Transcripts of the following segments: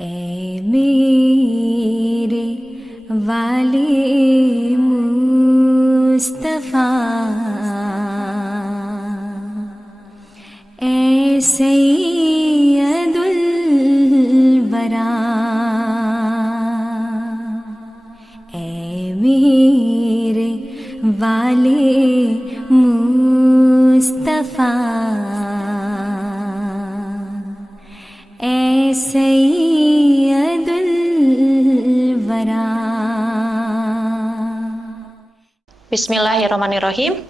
ऐ मेरे वाले मुस्तफा ऐ सैयदुल वरा ऐ मेरे वाले मुस्तफा ऐ सैयदुल वरा. Bismillahirrahmanirrahim.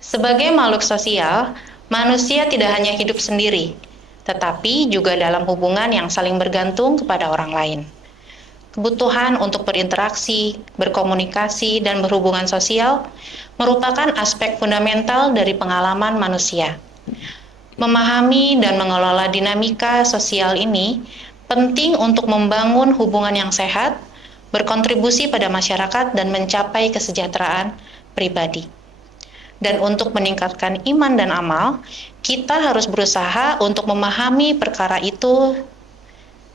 Sebagai makhluk sosial, manusia tidak hanya hidup sendiri, tetapi juga dalam hubungan yang saling bergantung kepada orang lain. Kebutuhan untuk berinteraksi, berkomunikasi, dan berhubungan sosial merupakan aspek fundamental dari pengalaman manusia. Memahami dan mengelola dinamika sosial ini penting untuk membangun hubungan yang sehat, berkontribusi pada masyarakat, dan mencapai kesejahteraan pribadi. Dan untuk meningkatkan iman dan amal, kita harus berusaha untuk memahami perkara itu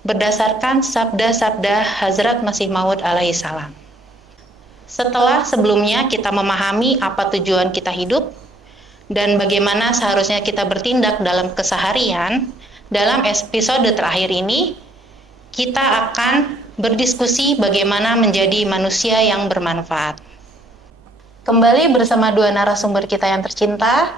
berdasarkan sabda-sabda Hazrat Masih Maud alaihi salam. Setelah sebelumnya kita memahami apa tujuan kita hidup dan bagaimana seharusnya kita bertindak dalam keseharian, dalam episode terakhir ini kita akan berdiskusi bagaimana menjadi manusia yang bermanfaat. Kembali bersama dua narasumber kita yang tercinta,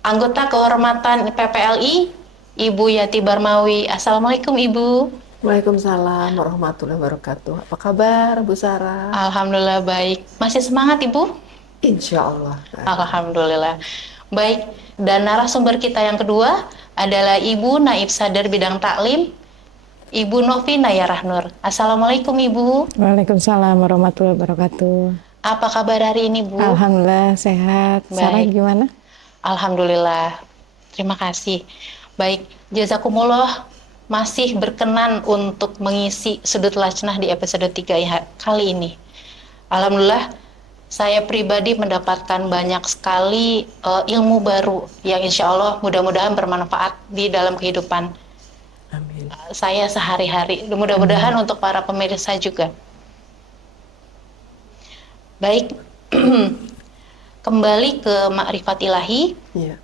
anggota kehormatan PPLI, Ibu Yati Barmawi. Assalamualaikum Ibu. Waalaikumsalam warahmatullahi wabarakatuh. Apa kabar Bu Sarah? Alhamdulillah baik. Masih semangat Ibu? Insya Allah. Alhamdulillah. Baik, dan narasumber kita yang kedua adalah Ibu Naib Sadar Bidang Taklim, Ibu Novi Nayarah Nur. Assalamualaikum Ibu. Waalaikumsalam warahmatullahi wabarakatuh. Apa kabar hari ini Bu? Alhamdulillah sehat. Sarah Baik. gimana? Alhamdulillah. Terima kasih. Baik, jazakumullah masih berkenan untuk mengisi sudut lajnah di episode 3 kali ini. Alhamdulillah, saya pribadi mendapatkan banyak sekali ilmu baru yang insya Allah mudah-mudahan bermanfaat di dalam kehidupan Amin. saya sehari-hari. Mudah-mudahan untuk para pemirsa juga. Baik, kembali ke makrifat ilahi. Ya.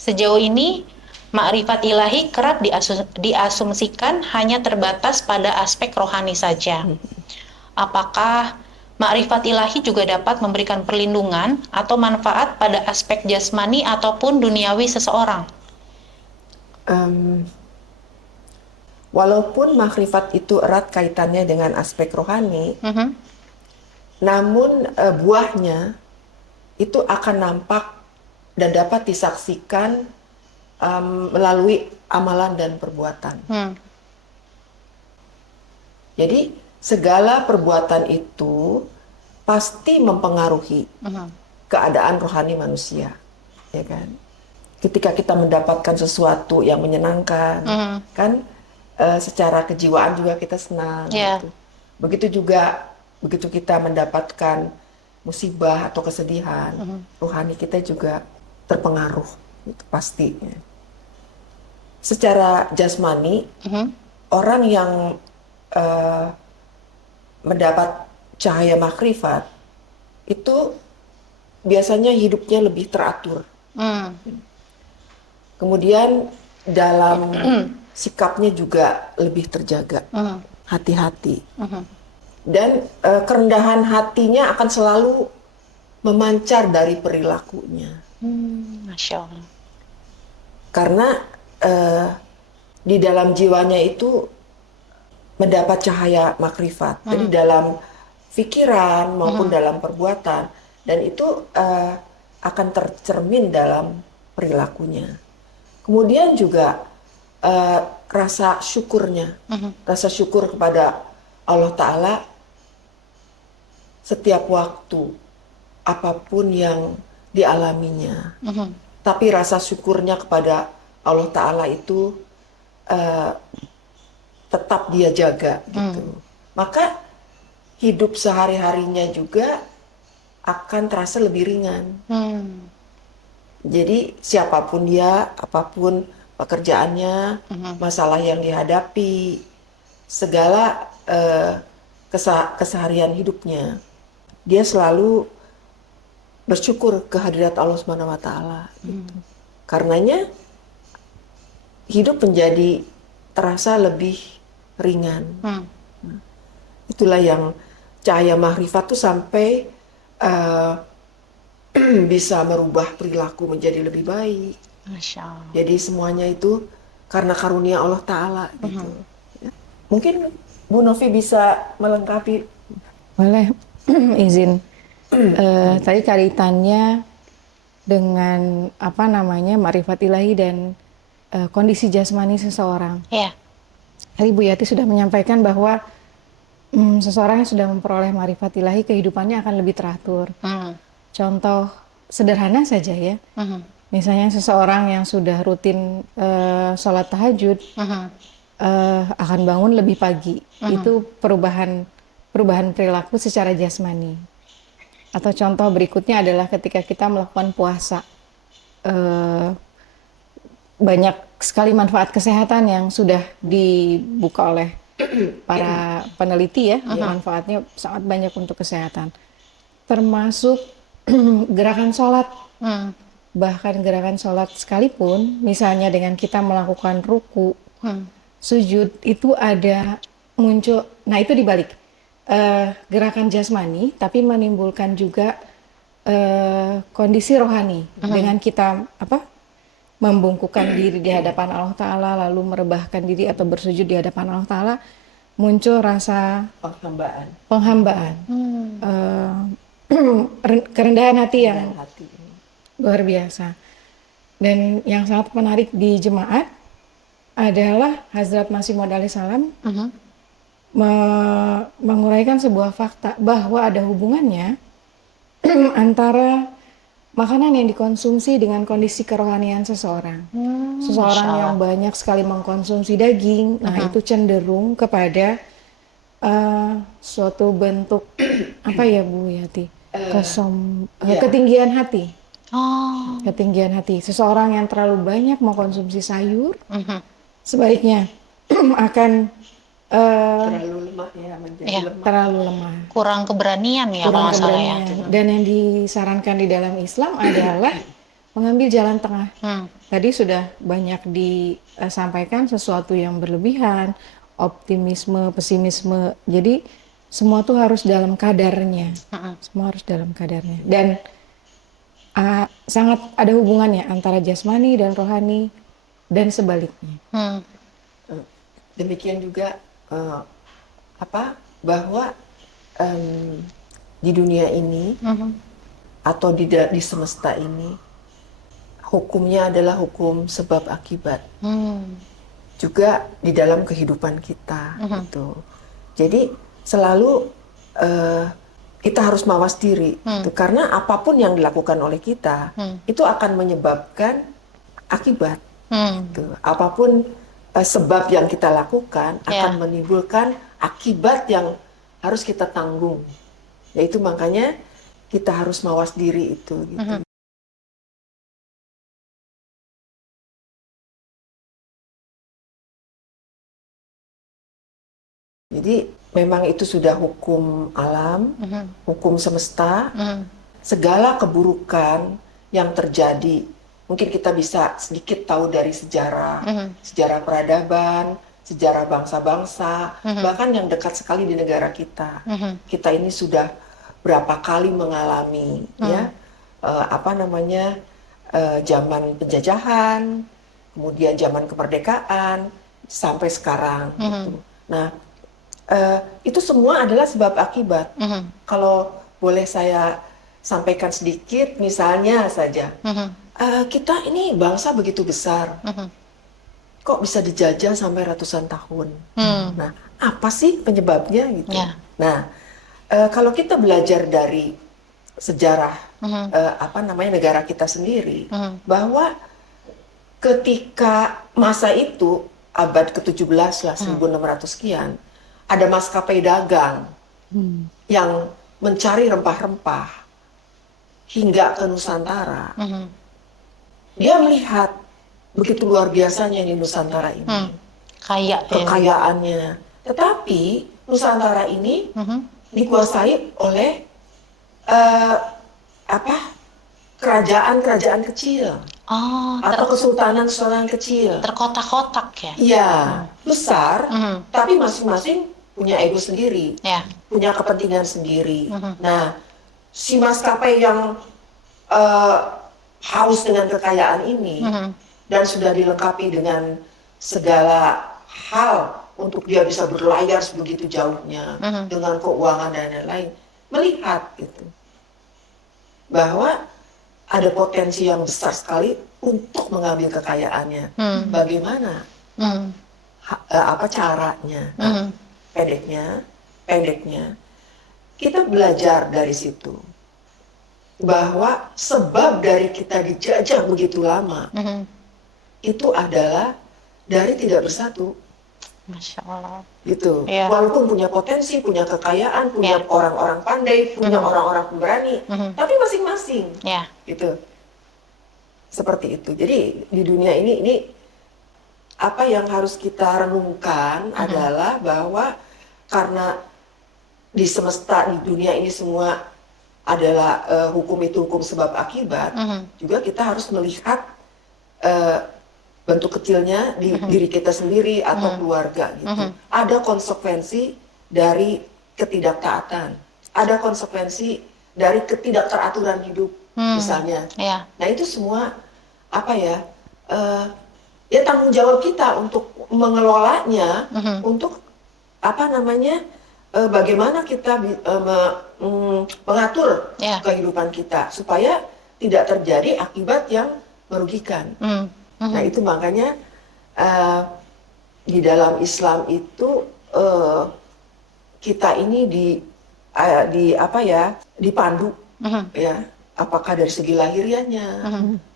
Sejauh ini makrifat ilahi kerap diasumsikan hanya terbatas pada aspek rohani saja. Apakah makrifat ilahi juga dapat memberikan perlindungan atau manfaat pada aspek jasmani ataupun duniawi seseorang? Walaupun makrifat itu erat kaitannya dengan aspek rohani, namun buahnya itu akan nampak dan dapat disaksikan melalui amalan dan perbuatan. Jadi segala perbuatan itu pasti mempengaruhi keadaan rohani manusia, ya kan? Ketika kita mendapatkan sesuatu yang menyenangkan, kan secara kejiwaan juga kita senang. Yeah. Gitu. Begitu juga begitu kita mendapatkan musibah atau kesedihan, rohani kita juga terpengaruh, itu pasti. Secara jasmani, orang yang mendapat cahaya makrifat itu biasanya hidupnya lebih teratur. Kemudian dalam sikapnya juga lebih terjaga, hati-hati. Dan kerendahan hatinya akan selalu memancar dari perilakunya. Masya Allah. Karena di dalam jiwanya itu mendapat cahaya makrifat. Jadi dalam pikiran maupun dalam perbuatan. Dan itu akan tercermin dalam perilakunya. Kemudian juga rasa syukurnya. Rasa syukur kepada Allah Ta'ala setiap waktu, apapun yang dialaminya. Tapi rasa syukurnya kepada Allah Ta'ala itu tetap dia jaga gitu. Maka hidup sehari-harinya juga akan terasa lebih ringan. Jadi siapapun dia, apapun pekerjaannya, masalah yang dihadapi, segala keseharian hidupnya. Dia selalu bersyukur kehadirat Allah Subhanahu wa Ta'ala. Gitu. Karenanya hidup menjadi terasa lebih ringan. Itulah yang cahaya makrifat tuh sampai bisa merubah perilaku menjadi lebih baik. Masya Allah. Jadi semuanya itu karena karunia Allah Ta'ala gitu. Ya. Mungkin Bu Novi bisa melengkapi. Boleh izin. Tadi kaitannya dengan apa namanya makrifat ilahi dan kondisi jasmani seseorang. Ya. Tadi Bu Yati sudah menyampaikan bahwa seseorang yang sudah memperoleh makrifat ilahi kehidupannya akan lebih teratur. Contoh sederhana saja ya. Misalnya seseorang yang sudah rutin sholat tahajud akan bangun lebih pagi. Itu perubahan perilaku secara jasmani. Atau contoh berikutnya adalah ketika kita melakukan puasa. Banyak sekali manfaat kesehatan yang sudah dibuka oleh para peneliti ya. Manfaatnya sangat banyak untuk kesehatan. Termasuk gerakan sholat. Bahkan gerakan sholat sekalipun, misalnya dengan kita melakukan ruku, sujud, itu ada muncul, nah itu dibalik. Gerakan jasmani, tapi menimbulkan juga kondisi rohani. Dengan kita membungkukkan diri di hadapan Allah Ta'ala, lalu merebahkan diri atau bersujud di hadapan Allah Ta'ala, muncul rasa penghambaan. Kerendahan hati yang luar biasa. Dan yang sangat menarik di jemaat adalah Hazrat Masih Maud alaihi salam menguraikan sebuah fakta bahwa ada hubungannya antara makanan yang dikonsumsi dengan kondisi kerohanian seseorang. Seseorang yang banyak sekali mengkonsumsi daging, nah itu cenderung kepada suatu bentuk apa ya Bu Yati? Ketinggian hati. Ketinggian hati. Seseorang yang terlalu banyak mengkonsumsi sayur, sebaiknya akan Terlalu lemah ya, menjadi lemah. terlalu lemah. Kurang keberanian ya kalau Kurang nggak salah ya. keberanian. Dan yang disarankan di dalam Islam adalah mengambil jalan tengah. Tadi sudah banyak disampaikan sesuatu yang berlebihan, optimisme, pesimisme. Jadi semua tuh harus dalam kadarnya. Semua harus dalam kadarnya. Dan sangat ada hubungannya antara jasmani dan rohani dan sebaliknya. Demikian juga bahwa di dunia ini atau di semesta ini hukumnya adalah hukum sebab akibat. Juga di dalam kehidupan kita gitu. Jadi selalu kita harus mawas diri gitu. Karena apapun yang dilakukan oleh kita itu akan menyebabkan akibat gitu. Apapun sebab yang kita lakukan akan menimbulkan akibat yang harus kita tanggung. Yaitu makanya kita harus mawas diri itu gitu. Jadi memang itu sudah hukum alam, hukum semesta. Segala keburukan yang terjadi, mungkin kita bisa sedikit tahu dari sejarah, sejarah peradaban, sejarah bangsa-bangsa, bahkan yang dekat sekali di negara kita. Kita ini sudah berapa kali mengalami zaman penjajahan, kemudian zaman kemerdekaan, sampai sekarang. Gitu. Nah, itu semua adalah sebab akibat. Kalau boleh saya sampaikan sedikit, misalnya saja, kita ini bangsa begitu besar, kok bisa dijajah sampai ratusan tahun. Nah, apa sih penyebabnya gitu? Nah, kalau kita belajar dari sejarah negara kita sendiri, bahwa ketika masa itu abad ke-17 lah, 1600 sekian, ada maskapai dagang yang mencari rempah-rempah hingga ke Nusantara. Dia melihat begitu luar biasanya di Nusantara ini, Kaya ya. kekayaannya. Tetapi Nusantara ini dikuasai oleh kerajaan-kerajaan kecil Oh, atau kesultanan-kesultanan kecil. terkotak-kotak ya. Iya, besar, tapi masing-masing punya ego sendiri, Ya. punya kepentingan sendiri. Nah, si maskapai yang haus dengan kekayaan ini dan sudah dilengkapi dengan segala hal untuk dia bisa berlayar sebegitu jauhnya dengan keuangan dan lain-lain, melihat gitu bahwa ada potensi yang besar sekali untuk mengambil kekayaannya. Bagaimana? Apa caranya? Nah, pendeknya kita belajar dari situ bahwa sebab dari kita dijajah begitu lama itu adalah dari tidak bersatu. Masya Allah. Gitu. Iya. Walaupun punya potensi, punya kekayaan, punya orang-orang pandai, punya orang-orang pemberani, tapi masing-masing. Ya. Gitu. Seperti itu. Jadi di dunia ini apa yang harus kita renungkan adalah bahwa karena di semesta, di dunia ini semua adalah hukum itu hukum sebab akibat, juga kita harus melihat bentuk kecilnya di diri kita sendiri atau keluarga gitu. Ada konsekuensi dari ketidaktaatan, ada konsekuensi dari ketidakteraturan hidup misalnya. Ya. Nah itu semua apa ya? Ya tanggung jawab kita untuk mengelolanya, untuk apa namanya? Bagaimana kita mengatur kehidupan kita supaya tidak terjadi akibat yang merugikan. Nah itu makanya di dalam Islam itu kita ini dipandu ya, apakah dari segi lahiriahnya,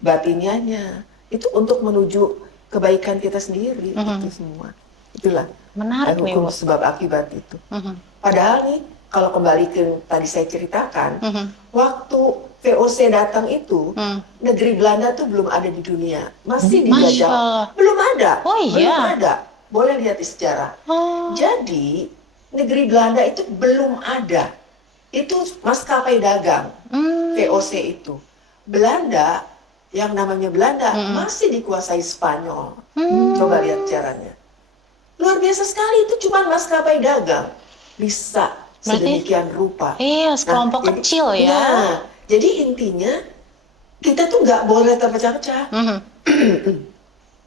batiniahnya, itu untuk menuju kebaikan kita sendiri itu semua. Itulah Menarik nih, hukum Bu. sebab akibat itu. Padahal nih kalau kembali ke tadi saya ceritakan, waktu VOC datang itu, negeri Belanda tuh belum ada di dunia, masih Masya dijajah, Allah. belum ada, Oh, belum iya. ada, boleh lihat di sejarah. Jadi negeri Belanda itu belum ada, itu maskapai dagang, VOC itu. Belanda, yang namanya Belanda masih dikuasai Spanyol. Coba lihat caranya, luar biasa sekali, itu cuma maskapai dagang bisa sedemikian rupa. Iya, sekelompok jadi- kecil ya. Nah, jadi intinya kita tuh nggak boleh terpecah-pecah.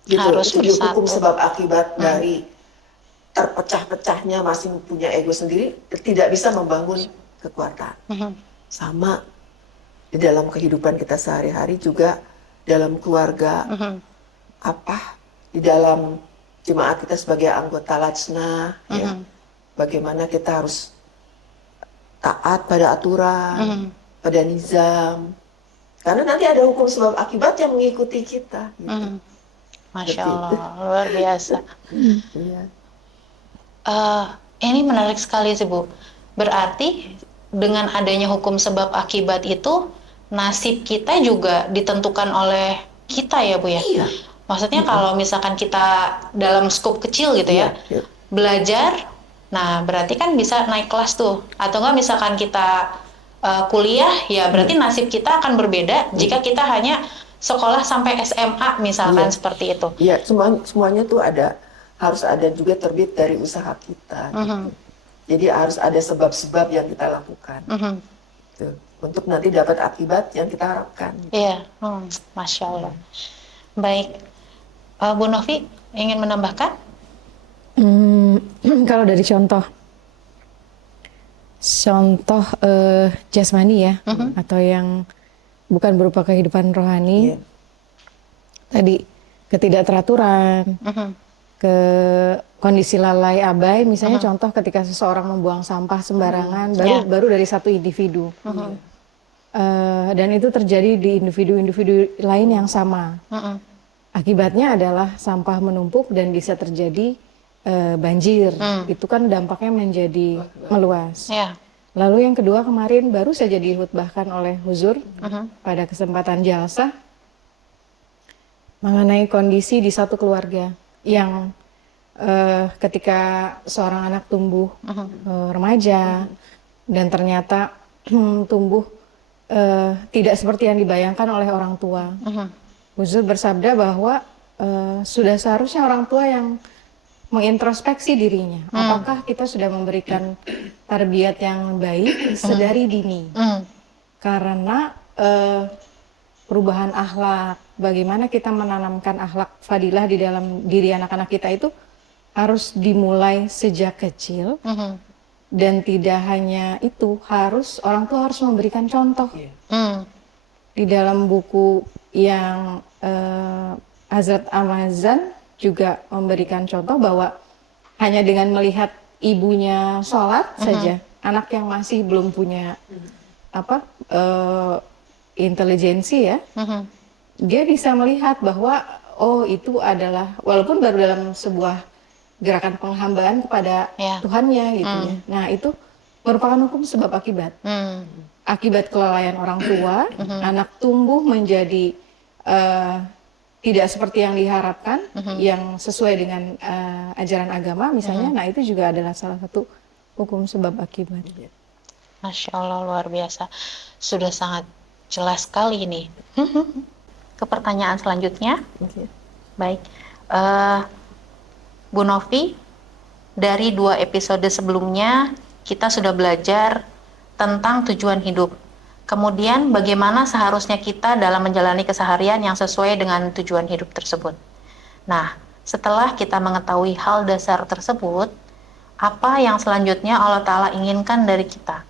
Gitu. Harus Itu bersatu. hukum sebab akibat dari terpecah-pecahnya masing punya ego sendiri, tidak bisa membangun kekuatan. Sama di dalam kehidupan kita sehari-hari juga, dalam keluarga, di dalam jemaat kita sebagai anggota lajnah, ya, bagaimana kita harus taat pada aturan, pada nizam, karena nanti ada hukum sebab akibat yang mengikuti kita. Gitu. Masya Seperti Allah, itu. luar biasa. Iya. Ini menarik sekali sih, Bu. Berarti dengan adanya hukum sebab akibat itu, nasib kita juga ditentukan oleh kita ya, Bu ya? Iya. Maksudnya kalau misalkan kita dalam skop kecil gitu ya, Iya. belajar, nah berarti kan bisa naik kelas tuh. Atau enggak misalkan kita kuliah, ya berarti nasib kita akan berbeda jika kita hanya sekolah sampai SMA misalkan seperti itu. Iya, semuanya tuh harus ada juga terbit dari usaha kita. Gitu. Jadi harus ada sebab-sebab yang kita lakukan. Gitu. Untuk nanti dapat akibat yang kita harapkan. Iya, Masya Allah. Baik, Bu Novi ingin menambahkan? Kalau dari contoh jasmani ya, atau yang bukan berupa kehidupan rohani, Iya. tadi ketidakteraturan, ke kondisi lalai abai, misalnya contoh ketika seseorang membuang sampah sembarangan, baru dari satu individu, dan itu terjadi di individu-individu lain yang sama. Akibatnya adalah sampah menumpuk dan bisa terjadi banjir. Itu kan dampaknya menjadi meluas. Ya. Lalu yang kedua, kemarin baru saja dihutbahkan oleh Huzur pada kesempatan jalsah, mengenai kondisi di satu keluarga yang ketika seorang anak tumbuh remaja dan ternyata tumbuh tidak seperti yang dibayangkan oleh orang tua. Gus Dur bersabda bahwa sudah seharusnya orang tua yang mengintrospeksi dirinya. Apakah kita sudah memberikan tarbiyat yang baik sedari dini? Karena perubahan akhlak, bagaimana kita menanamkan akhlak fadilah di dalam diri anak-anak kita itu harus dimulai sejak kecil. Dan tidak hanya itu, orang tua harus memberikan contoh. Di dalam buku yang Hazrat Amazan juga memberikan contoh bahwa hanya dengan melihat ibunya sholat saja, anak yang masih belum punya intelijensi ya, dia bisa melihat bahwa oh itu adalah, walaupun baru dalam sebuah gerakan penghambaan kepada Tuhannya gitu ya. Nah itu merupakan hukum sebab akibat. Akibat kelalaian orang tua, anak tumbuh menjadi tidak seperti yang diharapkan, yang sesuai dengan ajaran agama misalnya. Nah itu juga adalah salah satu hukum sebab akibat. Masya Allah, luar biasa. Sudah sangat jelas sekali ini. Ke pertanyaan selanjutnya. Baik, Bu Novi, dari 2 episode sebelumnya kita sudah belajar tentang tujuan hidup. Kemudian bagaimana seharusnya kita dalam menjalani keseharian yang sesuai dengan tujuan hidup tersebut. Nah, setelah kita mengetahui hal dasar tersebut, apa yang selanjutnya Allah Ta'ala inginkan dari kita?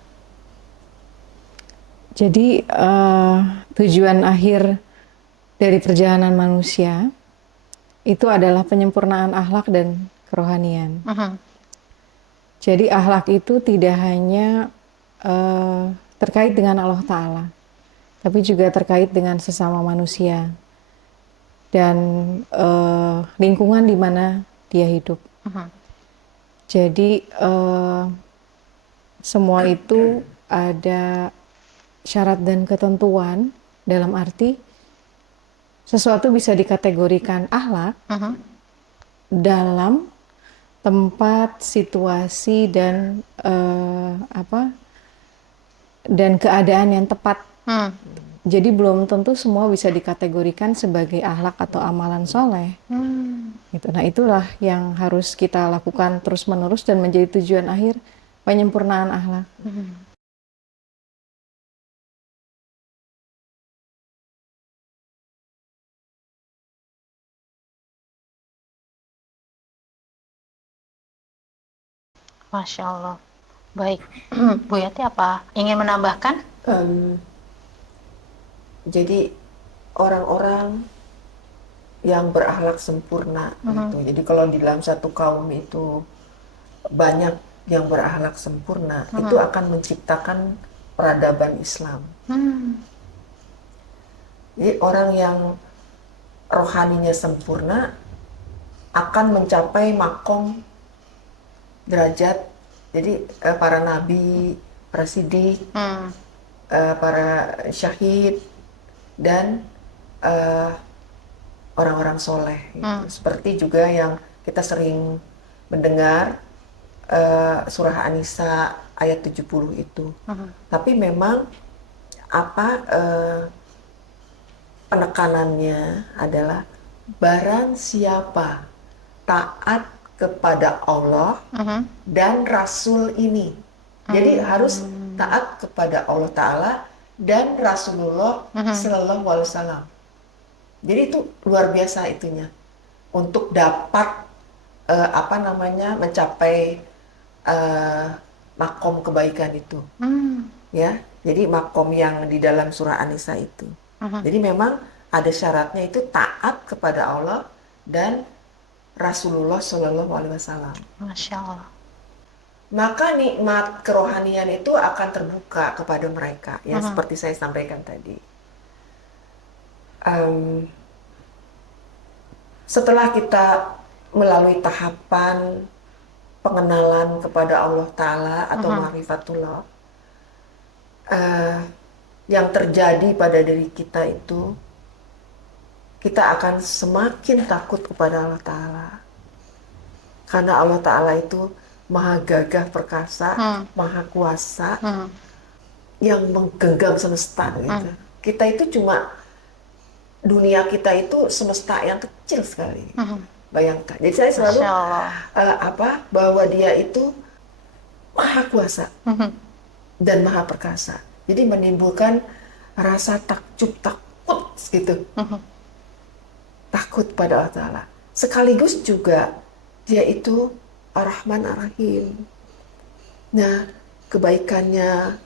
Jadi tujuan akhir dari perjalanan manusia itu adalah penyempurnaan akhlak dan kerohanian. Jadi akhlak itu tidak hanya terkait dengan Allah Ta'ala, tapi juga terkait dengan sesama manusia dan lingkungan di mana dia hidup. Jadi semua itu ada syarat dan ketentuan, dalam arti sesuatu bisa dikategorikan akhlak dalam tempat, situasi dan dan keadaan yang tepat. Jadi belum tentu semua bisa dikategorikan sebagai akhlak atau amalan soleh. Gitu. Nah itulah yang harus kita lakukan terus-menerus dan menjadi tujuan akhir penyempurnaan akhlak. Masya Allah. Baik, Bu Yati apa ingin menambahkan? Jadi orang-orang yang berakhlak sempurna gitu. Jadi kalau di dalam satu kaum itu banyak yang berakhlak sempurna, itu akan menciptakan peradaban Islam. Jadi orang yang rohaninya sempurna akan mencapai makom derajat. Jadi para nabi, para siddiq, para syahid dan orang-orang soleh. Gitu. Seperti juga yang kita sering mendengar surah An-Nisa ayat 70 itu. Tapi memang penekanannya adalah barang siapa taat kepada Allah dan Rasul ini. Jadi harus taat kepada Allah Ta'ala dan Rasulullah Sallallahu Alaihi Wasallam. Jadi itu luar biasa itunya untuk dapat mencapai makom kebaikan itu. Ya, jadi makom yang di dalam surah An-Nisa itu. Jadi memang ada syaratnya, itu taat kepada Allah dan Rasulullah Shallallahu Alaihi Wasallam. Masya Allah. Maka nikmat kerohanian itu akan terbuka kepada mereka, ya seperti saya sampaikan tadi. Setelah kita melalui tahapan pengenalan kepada Allah Ta'ala atau ma'rifatullah, yang terjadi pada diri kita itu kita akan semakin takut kepada Allah Ta'ala. Karena Allah Ta'ala itu maha gagah perkasa, maha kuasa, yang menggenggam semesta gitu. Kita itu cuma, dunia kita itu semesta yang kecil sekali. Bayangkan. Jadi saya selalu bahwa dia itu maha kuasa dan maha perkasa. Jadi menimbulkan rasa takjub, takut gitu. Takut pada Allah Ta'ala. Sekaligus juga dia itu Ar-Rahman Ar-Rahim. Nah, kebaikannya,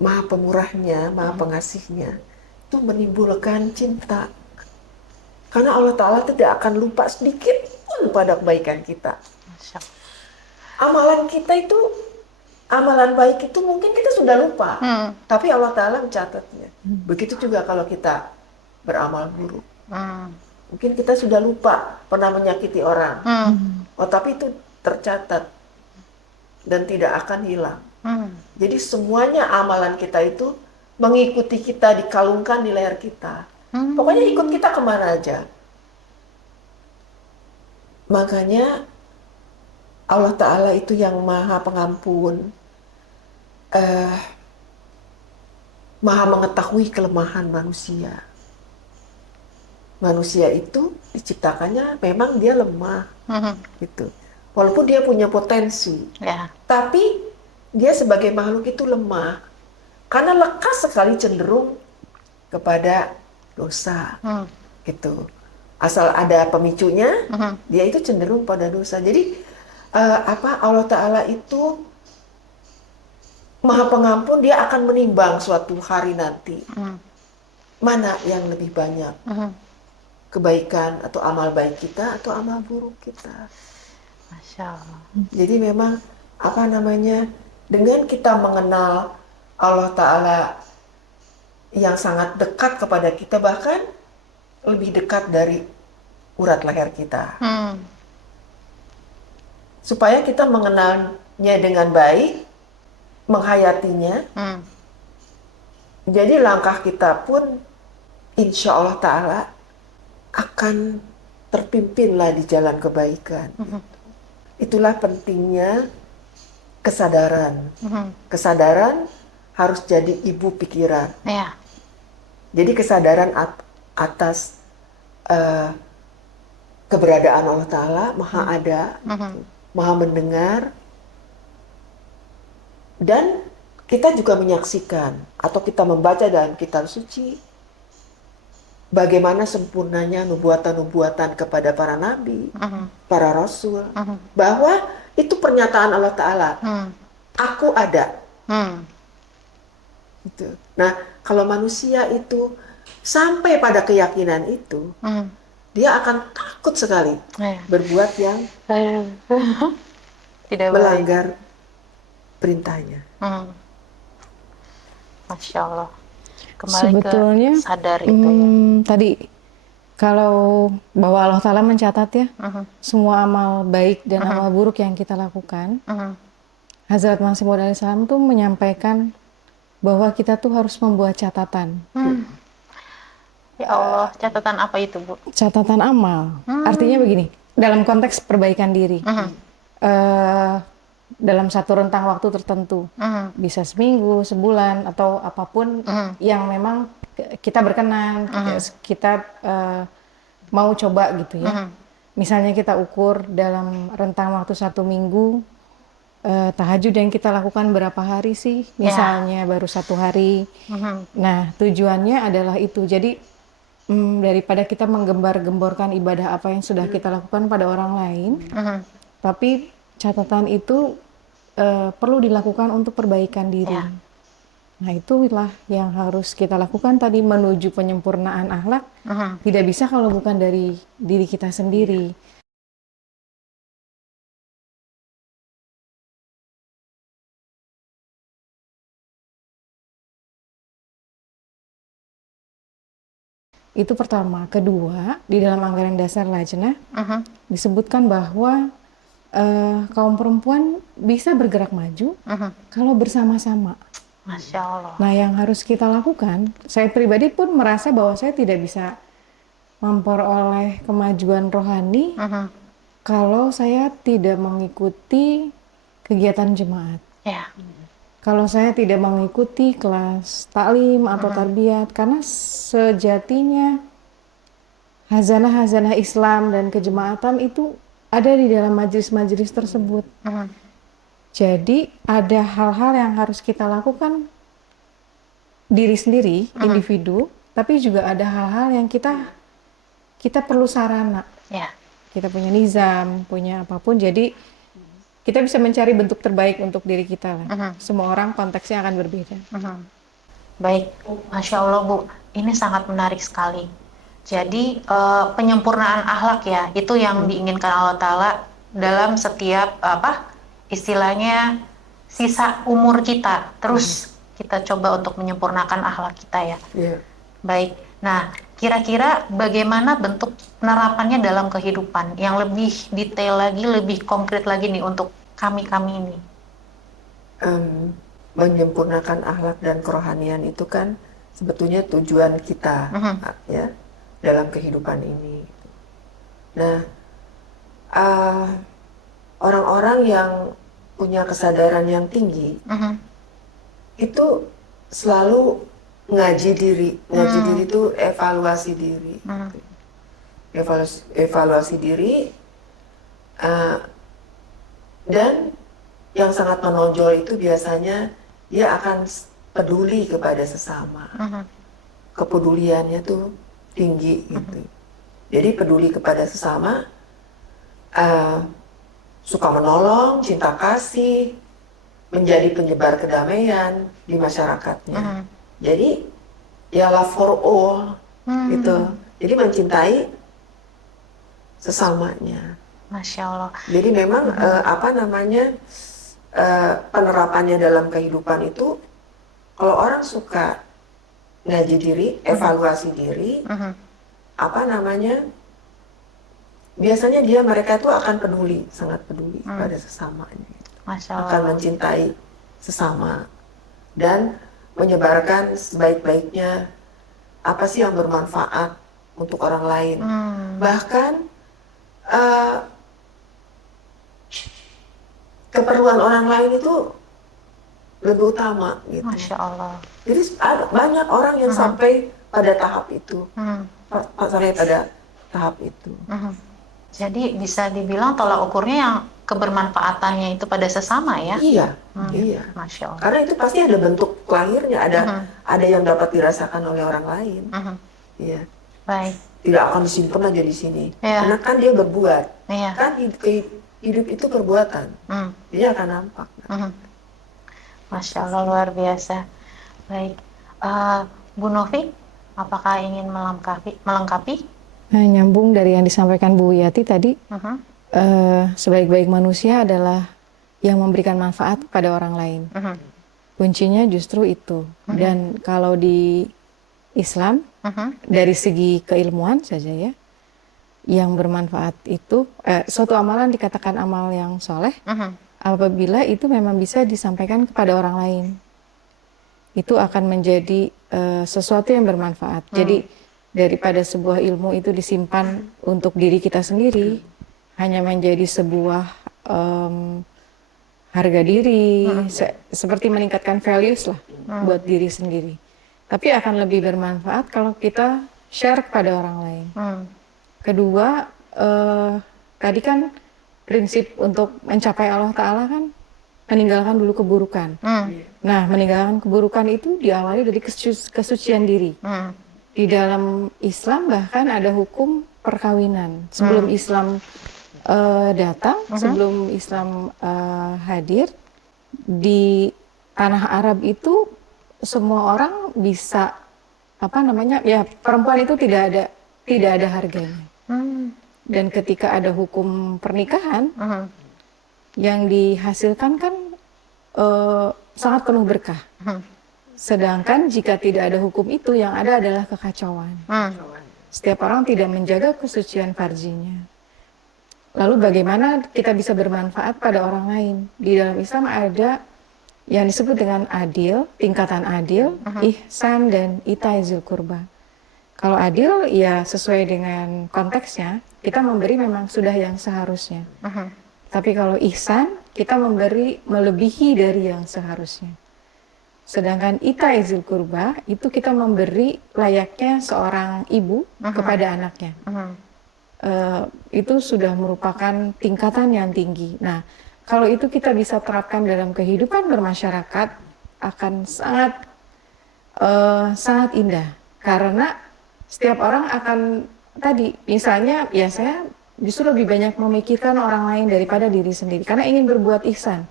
maha pemurahnya, maha pengasihnya, itu menimbulkan cinta. Karena Allah Ta'ala tidak akan lupa sedikit pun pada kebaikan kita. Amalan kita itu, amalan baik itu mungkin kita sudah lupa. Tapi Allah Ta'ala mencatatnya. Begitu juga kalau kita beramal buruk. Mungkin kita sudah lupa pernah menyakiti orang. Oh, tapi itu tercatat dan tidak akan hilang. Jadi semuanya amalan kita itu mengikuti kita, dikalungkan di leher kita. Pokoknya ikut kita kemana aja. Makanya Allah Ta'ala itu yang maha pengampun, maha mengetahui kelemahan manusia. Manusia itu diciptakannya memang dia lemah, gitu. Walaupun dia punya potensi, tapi dia sebagai makhluk itu lemah, karena lekas sekali cenderung kepada dosa, gitu. Asal ada pemicunya, dia itu cenderung pada dosa. Jadi Allah Ta'ala itu maha pengampun, dia akan menimbang suatu hari nanti mana yang lebih banyak. Kebaikan atau amal baik kita atau amal buruk kita. Masya Allah. Jadi memang dengan kita mengenal Allah Ta'ala yang sangat dekat kepada kita, bahkan lebih dekat dari urat leher kita. Supaya kita mengenalnya dengan baik, menghayatinya. Jadi langkah kita pun insya Allah Ta'ala akan terpimpinlah di jalan kebaikan. Itulah pentingnya kesadaran. Kesadaran harus jadi ibu pikiran. Jadi kesadaran atas keberadaan Allah Ta'ala, maha ada, maha mendengar, dan kita juga menyaksikan atau kita membaca dalam kitab suci bagaimana sempurnanya nubuatan-nubuatan kepada para nabi, para rasul, bahwa itu pernyataan Allah Ta'ala. Aku ada. Gitu. Nah, kalau manusia itu sampai pada keyakinan itu, dia akan takut sekali berbuat yang tidak melanggar perintahnya. Masya Allah. Kembali Sebetulnya ke sadar itu ya. Tadi kalau bahwa Allah Ta'ala mencatat ya semua amal baik dan amal buruk yang kita lakukan. Hazrat Masih Maud alaihissalam tuh menyampaikan bahwa kita tuh harus membuat catatan. Ya Allah, catatan apa itu, Bu? Catatan amal. Artinya begini, dalam konteks perbaikan diri. Dalam satu rentang waktu tertentu, bisa seminggu, sebulan, atau apapun yang memang kita berkenan, kita mau coba gitu ya. Misalnya kita ukur dalam rentang waktu 1 minggu, tahajud yang kita lakukan berapa hari sih? Misalnya baru 1 hari. Nah, tujuannya adalah itu. Jadi daripada kita menggembar-gemborkan ibadah apa yang sudah kita lakukan pada orang lain, tapi catatan itu perlu dilakukan untuk perbaikan diri. Nah, itulah yang harus kita lakukan tadi, menuju penyempurnaan akhlak. Tidak bisa kalau bukan dari diri kita sendiri. Itu pertama. Kedua, di dalam anggaran dasar Lajnah disebutkan bahwa kaum perempuan bisa bergerak maju kalau bersama-sama. Masya Allah. Nah, yang harus kita lakukan, saya pribadi pun merasa bahwa saya tidak bisa memperoleh kemajuan rohani kalau saya tidak mengikuti kegiatan jemaat. Ya. Kalau saya tidak mengikuti kelas taklim atau tarbiyat, karena sejatinya hazanah-hazanah Islam dan kejemaatan itu ada di dalam majelis-majelis tersebut. Jadi ada hal-hal yang harus kita lakukan diri sendiri, individu, tapi juga ada hal-hal yang kita perlu sarana. Ya. Kita punya nizam, punya apapun, jadi kita bisa mencari bentuk terbaik untuk diri kita lah. Semua orang konteksnya akan berbeda. Baik, Masya Allah Bu, ini sangat menarik sekali. Jadi penyempurnaan akhlak ya, itu yang diinginkan Allah Ta'ala dalam setiap istilahnya sisa umur kita. Terus kita coba untuk menyempurnakan akhlak kita ya. Baik, nah kira-kira bagaimana bentuk penerapannya dalam kehidupan yang lebih detail lagi, lebih konkret lagi nih untuk kami-kami ini? Menyempurnakan akhlak dan kerohanian itu kan sebetulnya tujuan kita ya dalam kehidupan ini. Nah, orang-orang yang punya kesadaran yang tinggi itu selalu ngaji diri. Ngaji diri itu evaluasi diri. Evaluasi diri, dan yang sangat menonjol itu biasanya dia akan peduli kepada sesama. Kepeduliannya tuh tinggi gitu. Jadi peduli kepada sesama, suka menolong, cinta kasih, menjadi penyebar kedamaian di masyarakatnya. Jadi ya love for all gitu. Jadi mencintai sesamanya. Masya Allah. Jadi memang penerapannya dalam kehidupan itu, kalau orang suka ngaji diri, evaluasi diri, biasanya mereka itu akan peduli, sangat peduli pada sesamanya. Masya Allah. Akan mencintai sesama dan menyebarkan sebaik-baiknya apa sih yang bermanfaat untuk orang lain. Bahkan keperluan orang lain itu lebih utama gitu. Masya Allah. Jadi banyak orang yang sampai pada tahap itu, sampai pada tahap itu. Jadi bisa dibilang tolak ukurnya yang kebermanfaatannya itu pada sesama ya? Iya, iya. Masya Allah. Karena itu pasti ada bentuk lahirnya, ada yang dapat dirasakan oleh orang lain. Iya. Baik. Tidak akan disimpan aja di sini. Iya. Karena kan dia berbuat. Iya. Kan hidup itu perbuatan. Dia akan nampak. Masya Allah, luar biasa. Baik. Bu Novi, apakah ingin melengkapi? Nah, nyambung dari yang disampaikan Bu Yati tadi, sebaik-baik manusia adalah yang memberikan manfaat pada orang lain. Kuncinya justru itu. Dan kalau di Islam, dari segi keilmuan saja ya, yang bermanfaat itu, suatu amalan dikatakan amal yang soleh, apabila itu memang bisa disampaikan kepada orang lain. Itu akan menjadi sesuatu yang bermanfaat. Jadi daripada sebuah ilmu itu disimpan untuk diri kita sendiri, hanya menjadi sebuah harga diri, seperti meningkatkan values lah buat diri sendiri. Tapi akan lebih bermanfaat kalau kita share kepada orang lain. Kedua, tadi kan prinsip untuk mencapai Allah Ta'ala kan meninggalkan dulu keburukan. Nah, meninggalkan keburukan itu diawali dari kesucian diri. Di dalam Islam bahkan ada hukum perkawinan. Sebelum Islam datang, sebelum Islam hadir, di tanah Arab itu semua orang bisa, perempuan itu tidak ada harganya. Dan ketika ada hukum pernikahan, yang dihasilkan kan sangat penuh berkah. Sedangkan jika tidak ada hukum itu, yang ada adalah kekacauan. Setiap orang tidak menjaga kesucian farjinya. Lalu bagaimana kita bisa bermanfaat pada orang lain? Di dalam Islam ada yang disebut dengan adil, tingkatan adil, ihsan, dan itaizul kurba. Kalau adil ya sesuai dengan konteksnya, kita memberi memang sudah yang seharusnya. Tapi kalau ihsan, kita memberi melebihi dari yang seharusnya. Sedangkan ita izil kurba, itu kita memberi layaknya seorang ibu kepada anaknya. Itu sudah merupakan tingkatan yang tinggi. Nah, kalau itu kita bisa terapkan dalam kehidupan bermasyarakat, akan sangat indah. Karena setiap orang akan tadi, misalnya ya saya justru lebih banyak memikirkan orang lain daripada diri sendiri. Karena ingin berbuat ihsan,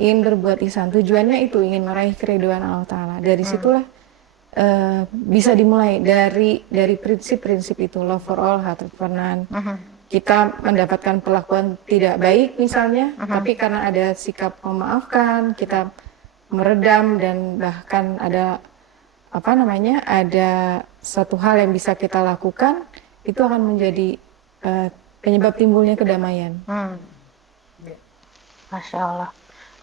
ingin berbuat ihsan. Tujuannya itu ingin meraih keridhaan Allah Ta'ala. Dari situlah bisa dimulai dari prinsip-prinsip itu, love for all, heart for none. Kita mendapatkan perlakuan tidak baik misalnya, tapi karena ada sikap memaafkan, kita meredam dan bahkan ada ada satu hal yang bisa kita lakukan, itu akan menjadi penyebab timbulnya kedamaian. Masya Allah,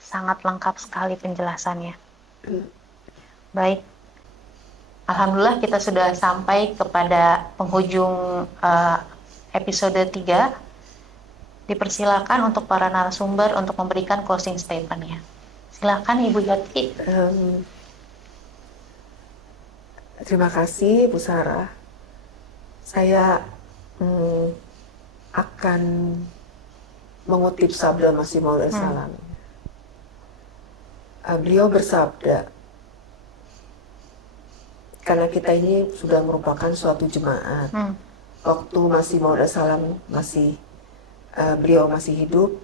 sangat lengkap sekali penjelasannya. Baik, alhamdulillah kita sudah sampai kepada penghujung episode 3. Dipersilakan untuk para narasumber untuk memberikan closing statement-nya. Silakan Ibu Yati. Terima kasih Bu Sarah. Saya akan mengutip sabda Masih Maud Salam. Beliau bersabda, karena kita ini sudah merupakan suatu jemaat. Waktu Masih Maud Salam beliau masih hidup,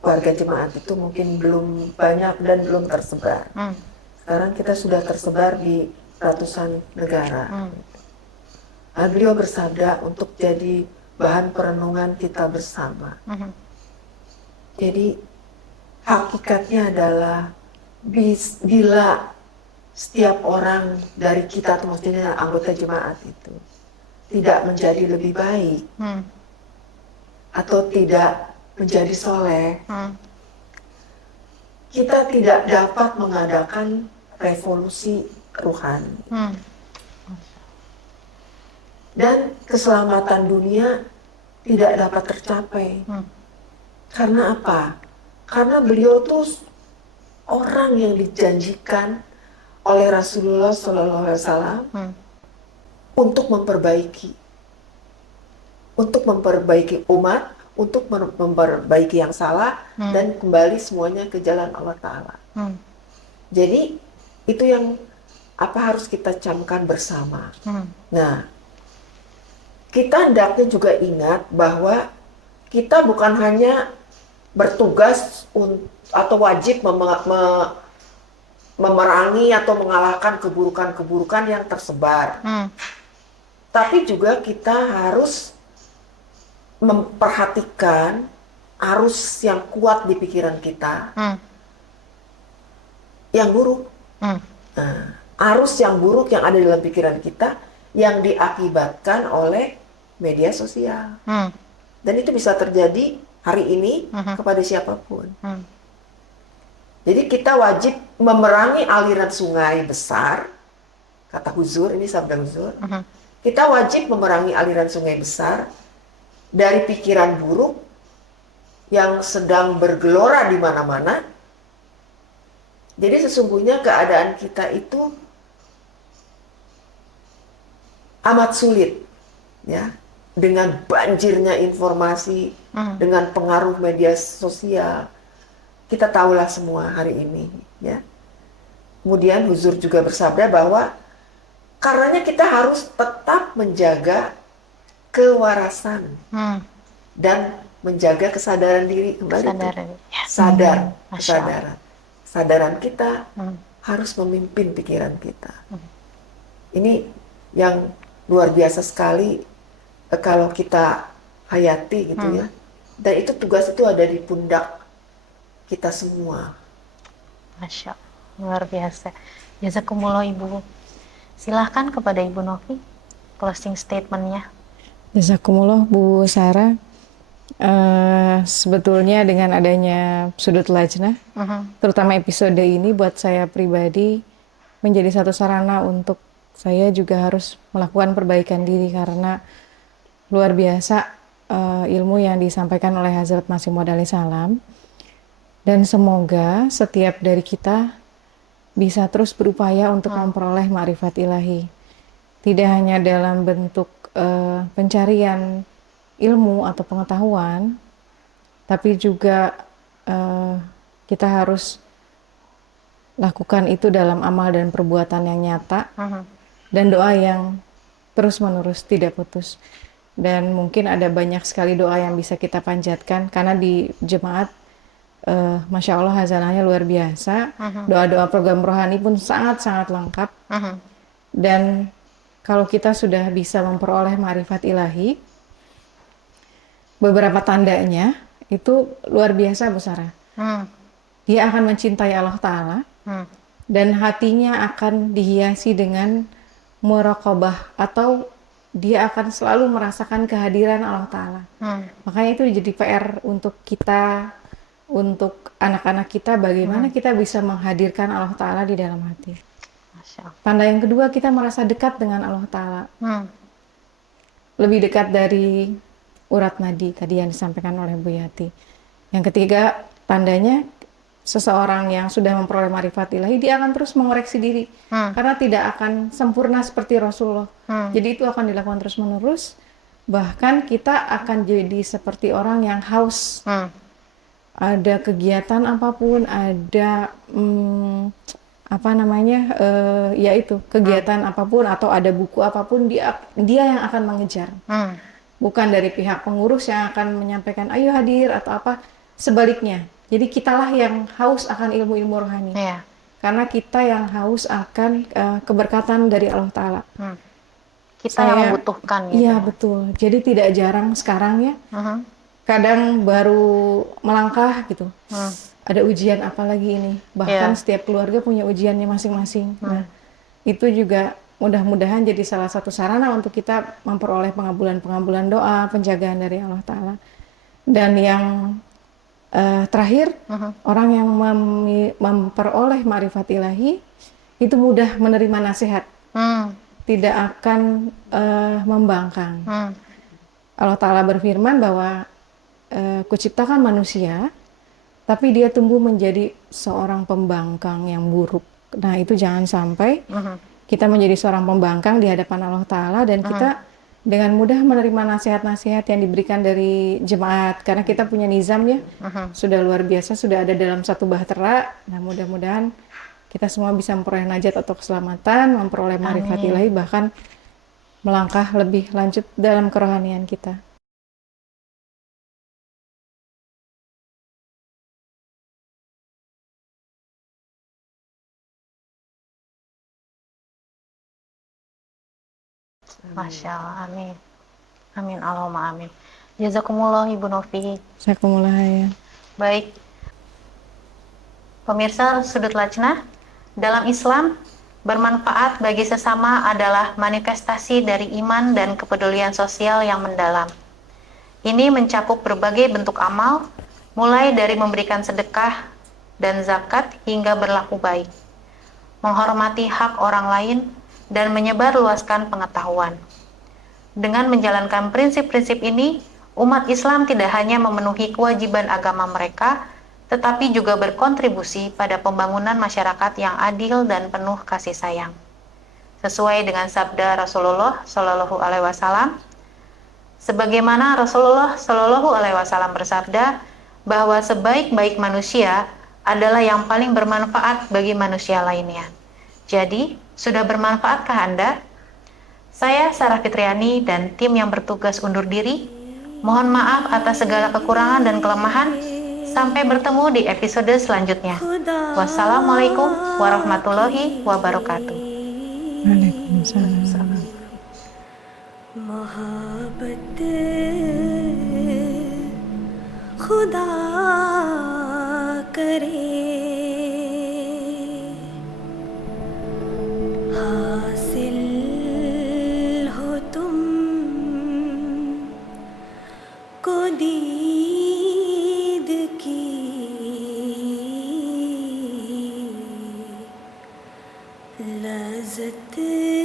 warga jemaat itu mungkin belum banyak dan belum tersebar. Sekarang kita sudah tersebar di ratusan negara. Beliau bersabda untuk jadi bahan perenungan kita bersama. Jadi hakikatnya adalah bila setiap orang dari kita, atau maksudnya anggota jemaat itu tidak menjadi lebih baik atau tidak menjadi soleh, kita tidak dapat mengadakan revolusi rohani. Dan keselamatan dunia tidak dapat tercapai. Karena apa? Karena beliau tuh orang yang dijanjikan oleh Rasulullah SAW untuk memperbaiki umat, untuk memperbaiki yang salah dan kembali semuanya ke jalan Allah Ta'ala. Jadi itu yang harus kita camkan bersama. Nah, kita hendaknya juga ingat bahwa kita bukan hanya bertugas atau wajib memerangi atau mengalahkan keburukan-keburukan yang tersebar. Tapi juga kita harus memperhatikan arus yang kuat di pikiran kita yang buruk. Arus yang buruk yang ada dalam pikiran kita yang diakibatkan oleh media sosial. Dan itu bisa terjadi hari ini kepada siapapun. Jadi kita wajib memerangi aliran sungai besar, kata Huzur, ini sabda Huzur. Kita wajib memerangi aliran sungai besar dari pikiran buruk yang sedang bergelora di mana-mana. Jadi sesungguhnya keadaan kita itu amat sulit, ya, dengan banjirnya informasi, dengan pengaruh media sosial. Kita tahulah semua hari ini, ya. Kemudian Huzur juga bersabda bahwa karenanya kita harus tetap menjaga kewarasan dan menjaga kesadaran diri kembali. Kesadaran kita harus memimpin pikiran kita. Ini yang luar biasa sekali kalau kita hayati gitu ya. Dan itu tugas itu ada di pundak kita semua. Masya Allah, luar biasa. Jazakumullah Ibu. Silahkan kepada Ibu Novi closing statement-nya. Jazakumullah Bu Sarah. Sebetulnya dengan adanya sudut lajnah, terutama episode ini buat saya pribadi menjadi satu sarana untuk saya juga harus melakukan perbaikan diri karena luar biasa ilmu yang disampaikan oleh Hazrat Masih Maud alaihissalam. Dan semoga setiap dari kita bisa terus berupaya untuk memperoleh ma'rifat ilahi. Tidak hanya dalam bentuk pencarian ilmu atau pengetahuan, tapi juga kita harus lakukan itu dalam amal dan perbuatan yang nyata, dan doa yang terus-menerus tidak putus. Dan mungkin ada banyak sekali doa yang bisa kita panjatkan karena di jemaat Masya Allah hazanahnya luar biasa. Doa-doa program rohani pun sangat-sangat lengkap. Dan kalau kita sudah bisa memperoleh ma'rifat ilahi, beberapa tandanya itu luar biasa Bu Sarah. Dia akan mencintai Allah Ta'ala, dan hatinya akan dihiasi dengan muraqabah, atau dia akan selalu merasakan kehadiran Allah Ta'ala. Makanya itu jadi PR untuk kita, untuk anak-anak kita, bagaimana kita bisa menghadirkan Allah Ta'ala di dalam hati. Tanda yang kedua, kita merasa dekat dengan Allah Ta'ala. Lebih dekat dari urat nadi tadi yang disampaikan oleh Bu Yati. Yang ketiga, tandanya seseorang yang sudah memperoleh ma'rifat ilahi, dia akan terus mengoreksi diri. Karena tidak akan sempurna seperti Rasulullah. Jadi itu akan dilakukan terus-menerus. Bahkan kita akan jadi seperti orang yang haus. Ada kegiatan apapun, ada yaitu kegiatan apapun atau ada buku apapun, dia yang akan mengejar. Bukan dari pihak pengurus yang akan menyampaikan ayo hadir atau apa, sebaliknya. Jadi kitalah yang haus akan ilmu-ilmu rohani. Karena kita yang haus akan keberkatan dari Allah Ta'ala. Kita yang membutuhkan. Iya betul. Jadi tidak jarang sekarang ya, kadang baru melangkah gitu, ada ujian apa lagi ini. Bahkan setiap keluarga punya ujiannya masing-masing. Nah, itu juga mudah-mudahan jadi salah satu sarana untuk kita memperoleh pengabulan doa, penjagaan dari Allah Ta'ala. Dan yang terakhir, orang yang memperoleh ma'rifat ilahi itu mudah menerima nasihat, tidak akan membangkang. Allah Ta'ala berfirman bahwa kuciptakan manusia, tapi dia tumbuh menjadi seorang pembangkang yang buruk. Nah itu jangan sampai kita menjadi seorang pembangkang di hadapan Allah Ta'ala, dan kita dengan mudah menerima nasihat-nasihat yang diberikan dari jemaat, karena kita punya nizam ya, sudah luar biasa, sudah ada dalam satu bahtera. Nah mudah-mudahan kita semua bisa memperoleh najat atau keselamatan, memperoleh ma'rifat ilahi, bahkan melangkah lebih lanjut dalam kerohanian kita. Masya Allah, amin. Amin, Allahumma amin. Jazakumullah Ibu Novi. Jazakumullah ya. Baik. Pemirsa Sudut Lajnah, dalam Islam, bermanfaat bagi sesama adalah manifestasi dari iman dan kepedulian sosial yang mendalam. Ini mencakup berbagai bentuk amal, mulai dari memberikan sedekah dan zakat hingga berlaku baik, menghormati hak orang lain, dan menyebarluaskan pengetahuan. Dengan menjalankan prinsip-prinsip ini, umat Islam tidak hanya memenuhi kewajiban agama mereka, tetapi juga berkontribusi pada pembangunan masyarakat yang adil dan penuh kasih sayang. Sesuai dengan sabda Rasulullah Shallallahu Alaihi Wasallam, sebagaimana Rasulullah Shallallahu Alaihi Wasallam bersabda bahwa sebaik-baik manusia adalah yang paling bermanfaat bagi manusia lainnya. Jadi, sudah bermanfaatkah Anda? Saya Sarah Fitriani dan tim yang bertugas undur diri. Mohon maaf atas segala kekurangan dan kelemahan. Sampai bertemu di episode selanjutnya. Wassalamualaikum warahmatullahi wabarakatuh. Waalaikumsalam. मोहब्बत खुदा करे हासिल हो तुम को दीद की लज़्ज़त